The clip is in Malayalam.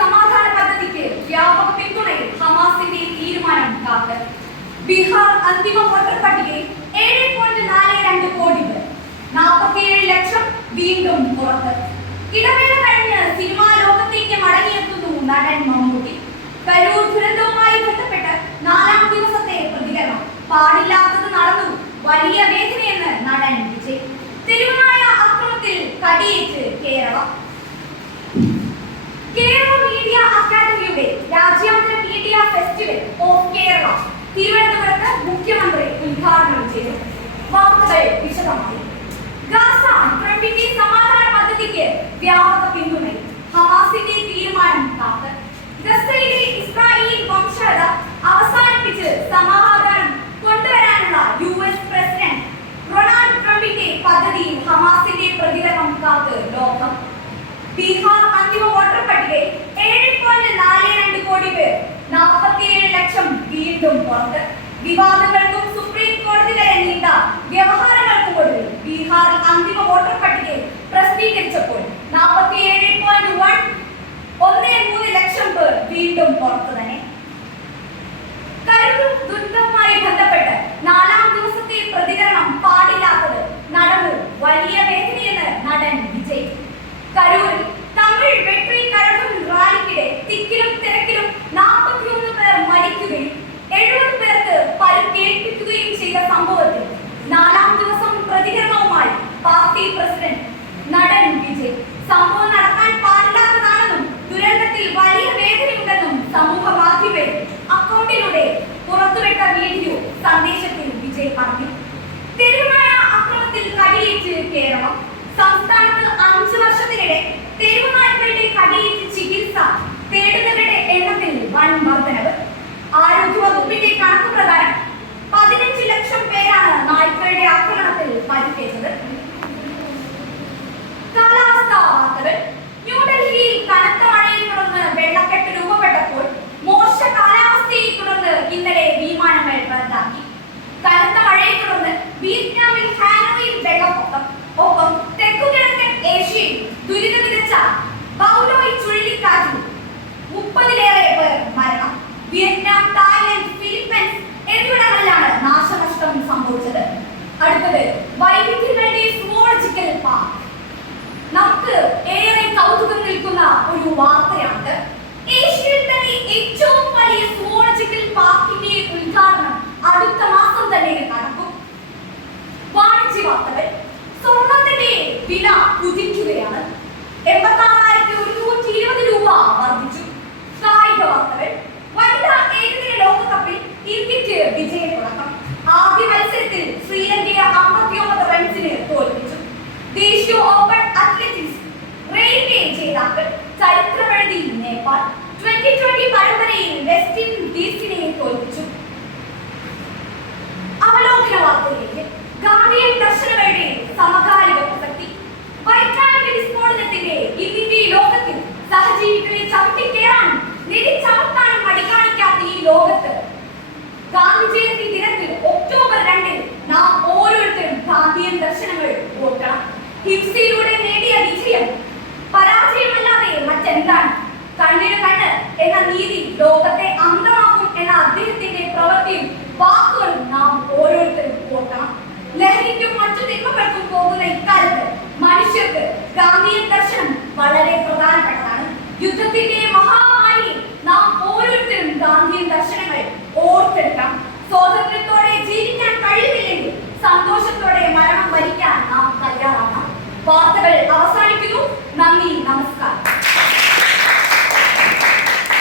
സമാധാന പദ്ധതിക്ക് വ്യാപക പിന്തുണയിൽ ഹമാസിന്റെ തീരുമാനം കാത്ത്. ബീഹാർ അന്തിമ വോട്ടർ പട്ടികയിൽ 7.42 കോടി പേർ, 47 ലക്ഷം വീണ്ടും പുറത്ത്. ഇടവേള കഴിഞ്ഞ് സിനിമാ ലോകത്തേക്ക് മടങ്ങിയെത്തുന്നു നടൻ മമ്മൂട്ടി. കരൂർ ദുരന്തവുമായി ബന്ധപ്പെട്ട് 4ാം ദിവസത്തെ പ്രതികരണം. പാടില്ലാത്തത് നടന്നു, വലിയ വേദനയെന്ന് നടൻ വിജയ്. തെരുവുനായ ആക്രമണത്തിൽ കടിയേറ്റ് കേരളം. കേരള മീഡിയ അക്കാദമിയുടെ രാജ്യാന്തര മീഡിയ ഫെസ്റ്റിവൽ ഓഫ് കേരള തിരുവനന്തപുരത്ത് മുഖ്യമന്ത്രി ഉദ്ഘാടനം ചെയ്തു. വാർത്തകൾ വിശദമായി. ഗാസ ട്രംപിന്റെ സമാധാന പദ്ധതിക്ക് വ്യാപക പിന്തുണ. ഹമാസിന്റെ തീരുമാനം കാത്ത്. ഗസയിലെ ഇസ്രായേലി വംശഹത അവസാനിപ്പിച്ച് സമാധാനം കൊണ്ടുവരാനുള്ള US പ്രസിഡന്റ് ഡൊണാൾഡ് ട്രംപിന്റെ പദ്ധതിയിൽ ഹമാസിന്റെ പ്രതികരണം കാത്ത് ലോകം. ബീഹാർ അന്തിമ വോട്ടർ പട്ടികയിൽ 7.42 കോടി പേർ, 47 ലക്ഷം വീണ്ടും പുറത്ത്. വിവാദങ്ങൾക്കും സുപ്രീം കോടതി വരെ നീണ്ട വ്യവഹാരങ്ങൾക്കും ഒടുവിൽ ബീഹാറിൽ അന്തിമ വോട്ടർ പട്ടികയിൽ പ്രസിദ്ധീകരിച്ചപ്പോൾ 47.13 ലക്ഷം പേർ വീണ്ടും പുറത്തു തന്നെ. കരൂർ ദുരന്തവുമായി ബന്ധപ്പെട്ട് 4ാം ദിവസത്തെ പ്രതികരണം. പാടില്ലാത്തത് നടന്നു, വലിയ വേദനയെന്ന് നടൻ വിജയ്. കരൂരിൽ തമിഴ് വെട്രി കഴകം റാലിക്കിടെ തിക്കിലും തിരക്കിലും 41 പേർ മരിക്കുകയും 70 പേർക്ക് പരിക്കേൽപ്പിക്കുകയും ചെയ്ത സംഭവത്തിൽ 4ാം ദിവസം പ്രതികരണവുമായി പാർട്ടി പ്രസിഡന്റ് നടൻ വിജയ്. സംഭവം നടക്കാൻ പാടില്ലാത്തതാണെന്നും ദുരന്തത്തിൽ വലിയ വേദനയുണ്ടെന്നും സമൂഹ മാധ്യമ അക്കൗണ്ടിലൂടെ പുറത്തുവിട്ട വീഡിയോ സന്ദേശത്തിൽ വിജയ് പറഞ്ഞു. തെരുവുനായ ആക്രമണത്തിൽ കടിയേറ്റ് കേരളം. സംസ്ഥാനത്ത് 5 വർഷത്തിനിടെ തെരുവുനായ്ക്കളുടെ കടിയേറ്റ് ചികിത്സ തേടുന്നവരുടെ എണ്ണത്തിൽ വൻ വർധനവ്. ആരോഗ്യവകുപ്പിന്റെ കണക്ക് പ്രകാരം 15 ലക്ഷം പേരാണ് നായ്ക്കളുടെ ആക്രമണത്തിൽ പരിക്കേറ്റത്. കാലാവസ്ഥാ വാർത്തകൾ. ന്യൂഡൽഹിയിൽ കനത്ത മഴയെ തുടർന്ന് വെള്ളക്കെട്ട് രൂപപ്പെട്ടപ്പോൾ മോശ കാലാവസ്ഥയെ തുടർന്ന് ഇന്നലെ വിമാനങ്ങൾ റദ്ദാക്കി. കനത്ത മഴയെ തുടർന്ന് വിയറ്റ്നാമിൽ ഹാനോയിൽ വെള്ളപ്പൊക്കം. ഒപ്പം തെക്കുകിഴക്കൻ ഏഷ്യയിൽ ദുരിതം വിതച്ച ബൗലോയ് ചുഴലിക്കാറ്റിൽ 30-ലേറെ പേർ മരണം. വിയറ്റ്നാം, തായ്ലൻഡ്, ഫിലിപ്പൈൻസ് എന്നിവിടങ്ങളിലാണ് നാശനഷ്ടം സംഭവിച്ചത്. അടുത്തത് വൈവിധ്യങ്ങളുടെ സുവോളജിക്കൽ പാർക്ക്. നമുക്ക് ഏറെ കൗതുകം നിൽക്കുന്ന ഒരു വാർത്തയാണ്. ഏഷ്യയിൽ തന്നെ ഏറ്റവും വലിയ സുവോളജിക്കൽ പാർക്കിന്റെ ഉദ്ഘാടനം അടുത്ത മാസം തന്നെ നടക്കും. വാണിജ്യ വാർത്തകൾ. സ്വർണത്തിന്റെ വില കുതിക്കുകയാണ്. 86,120 രൂപ വർദ്ധിച്ചു. കായിക വാർത്തകൾ. വനിതാ ഏകദിന ലോകകപ്പിൽ ഇന്ത്യക്ക് വിജയത്തുടക്കം. ആദ്യ മത്സരത്തിൽ ശ്രീലങ്കയെ 59 റൺസിന് തോൽപ്പിച്ചു. ദേശീയ ഓപ്പൺ അത്ലറ്റിക്സ് റെയിൽവേ ജേതാക്കൾ. ചരിത്രമെഴുതി നേപ്പാൾ. 2020 പരമ്പരയിൽ വെസ്റ്റ് ഇൻഡീസിനെ തോൽപ്പിച്ചു. അവലോകന വാർത്തയിലേക്ക്. ഗാന്ധിയൻ ദർശനങ്ങളുടെ സമകാലിക പ്രസക്തി. വൈജ്ഞാനിക വിസ്ഫോടനത്തിന്റെ ഇന്നിന്റെ ലോകത്തിൽ സഹജീവികളെ ചവിട്ടിക്കേറാനും നെടിച്ചമർത്താനും മടി കാണിക്കാത്ത ഈ ലോകത്ത് ഗാന്ധി ജയന്തി ദിനത്തിൽ ഒക്ടോബർ 2 നാം ഓരോരുത്തരും ഗാന്ധിയൻ ദർശനങ്ങൾ ഓർക്കണം. ഹിംസയിലൂടെ നേടിയ വിജയം പരാജയമല്ലാതെ മറ്റെന്താണ്? കണ്ണിന് കണ്ണ് എന്ന നീതി ലോകത്തെ അന്ധമാക്കും എന്ന അദ്ദേഹത്തിന്റെ പ്രവൃത്തിയും വാക്കുകളും നാം ഓരോരുത്തരും ഓർക്കണം. ലഹരിക്കും മറ്റു തിന്മകൾക്കും പോകുന്ന ഇക്കാലത്ത് മനുഷ്യർക്ക് ഗാന്ധിയൻ ദർശനം വളരെ പ്രധാനപ്പെട്ടതാണ്. യുദ്ധത്തിന്റെ മഹാമാരിയിൽ നാം ഓരോരുത്തരും ഗാന്ധിയൻ ദർശനങ്ങൾ ഓർത്തെടുക്കാം. സ്വാതന്ത്ര്യത്തോടെ ജീവിക്കാൻ കഴിവില്ല